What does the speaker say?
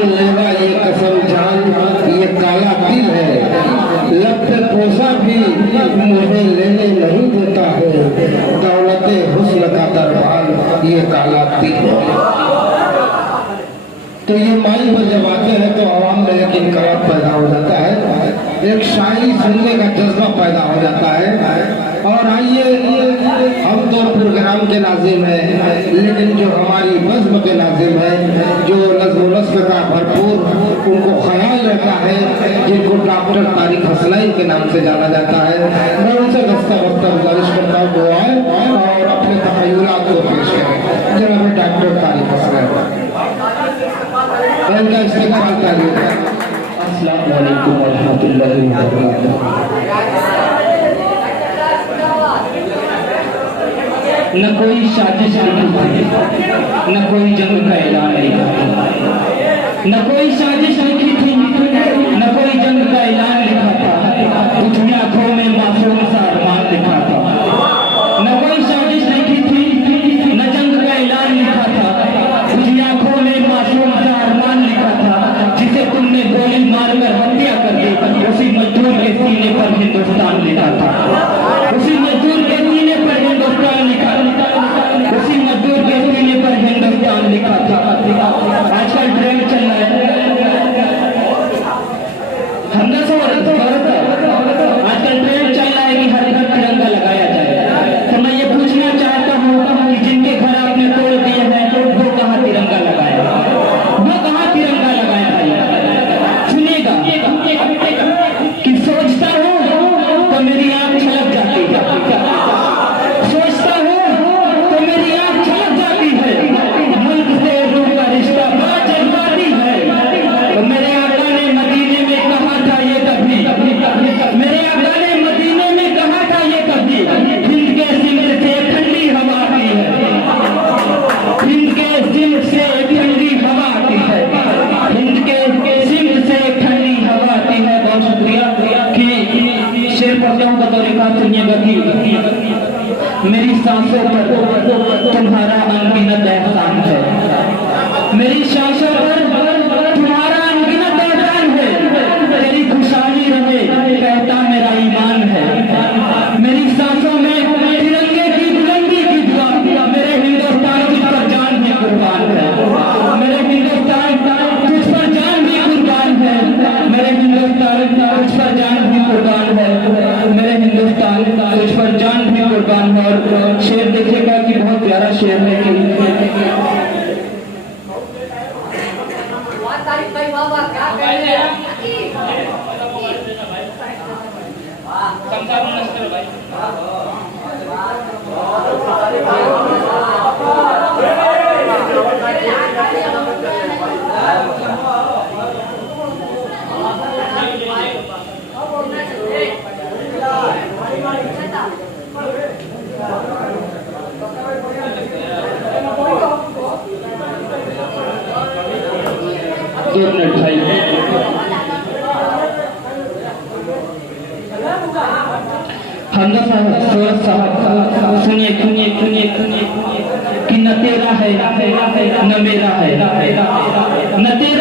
मान लेगा ये कसम जान, ये काला तिल है, लब पे पोसा भी मुझे लेने नहीं देता है, दौलते हुस्न का दरबार ये काला तिल है। तो ये माइक पर जब आते हैं तो आवाम में एक इनकलाब पैदा हो जाता है, एक शायरी सुनने का जज्बा पैदा हो जाता है। और आइए, हम तो प्रोग्राम के नाज़िम हैं, लेकिन जो हमारी बज़्म के नाज़िम है, जो नज़्म नस्र का भरपूर उनको ख्याल रहता है, जिनको डॉक्टर तारिक हसनैन के नाम से जाना जाता है, मैं उनसे दस्ता गुजारिश करता हूँ वो आए और अपने तख़य्युलात को पेश करें। जनाब डॉक्टर तारिक हसनैन इनका इस्तेमाल करिए। अस्सलाम वालेकुम वरहमतुल्लाहि वबरकातुहू। न कोई साजिश लिखी थी, न कोई जंग का ऐलान लिखा था, न कोई साजिश लिखी थी, न कोई जंग का ऐलान लिखा था, उसकी आंखों में मासूम सा अरमान लिखा था। न कोई साजिश लिखी थी, न जंग का ऐलान लिखा था, उसकी आंखों में मासूम सा अरमान लिखा था, जिसे तुमने गोली मारकर हत्या कर दी, उसी मजदूर के सीने पर हिंदुस्तान लिखा था, उसी मजदूर के सीने पर हिंदुस्तान लिखा, उसी मजदूर के सीने पर हिंदुस्तान लिखा था। आजकल ट्रेंड चल रहा है, हमने सो आजकल ट्रेंड चल रहा है कि हर घर तिरंगा लगाया जाए। तो मैं ये पूछना चाहता हूँ कि जिनके घर आपने तोड़ दिए हैं वो कहाँ तिरंगा लगाया, वो कहाँ तिरंगा लगाया भाई? सुनिएगा कि सोचता हूँ तो मेरी आंख छलक जाती है, सोचता हूँ तो मेरी आंख छलक जाती है, मुल्क से रूह का रिश्ता बड़ा जज्बाती है। तो मेरे आका ने मदीने में कहा था ये कभी, मेरे आका ने मदीने में कहा था ये कभी, हिंद के सिमट से ठंडी हवा आती है, हिंद के सिमट से ठंडी हवा आती है, हिंद के सिमट से ठंडी हवा आती है। बहुत शुक्रिया कि शेर पढ़ता हूँ बतौर खास सुनिएगा कि मेरी सांसों पर तुम्हारा अनगिनत एहसान है, मेरी सांसों पर तुम्हारा अनगिनत एहसान है, तेरी खुशहाली रहे कहता मेरा ईमान है, मेरी सांसों में तिरंगे की बुलंदी की दुआ, मेरे हिंदुस्तान तुझ पर जान भी कुर्बान है, मेरे हिंदुस्तान तुझ पर जान भी कुर्बान है, मेरे हिंदुस्तान तुझ पर जान भी कुर्बान है, मेरे हिंदुस्तान तुझ पर जान भी कुर्बान है। और शेर देखिएगा कि बहुत प्यारा शेर है कि हमजा साहब साहब सुनिए सुनिए सुनिए सुनिए कि न तेरा है न मेरा है, न तेरा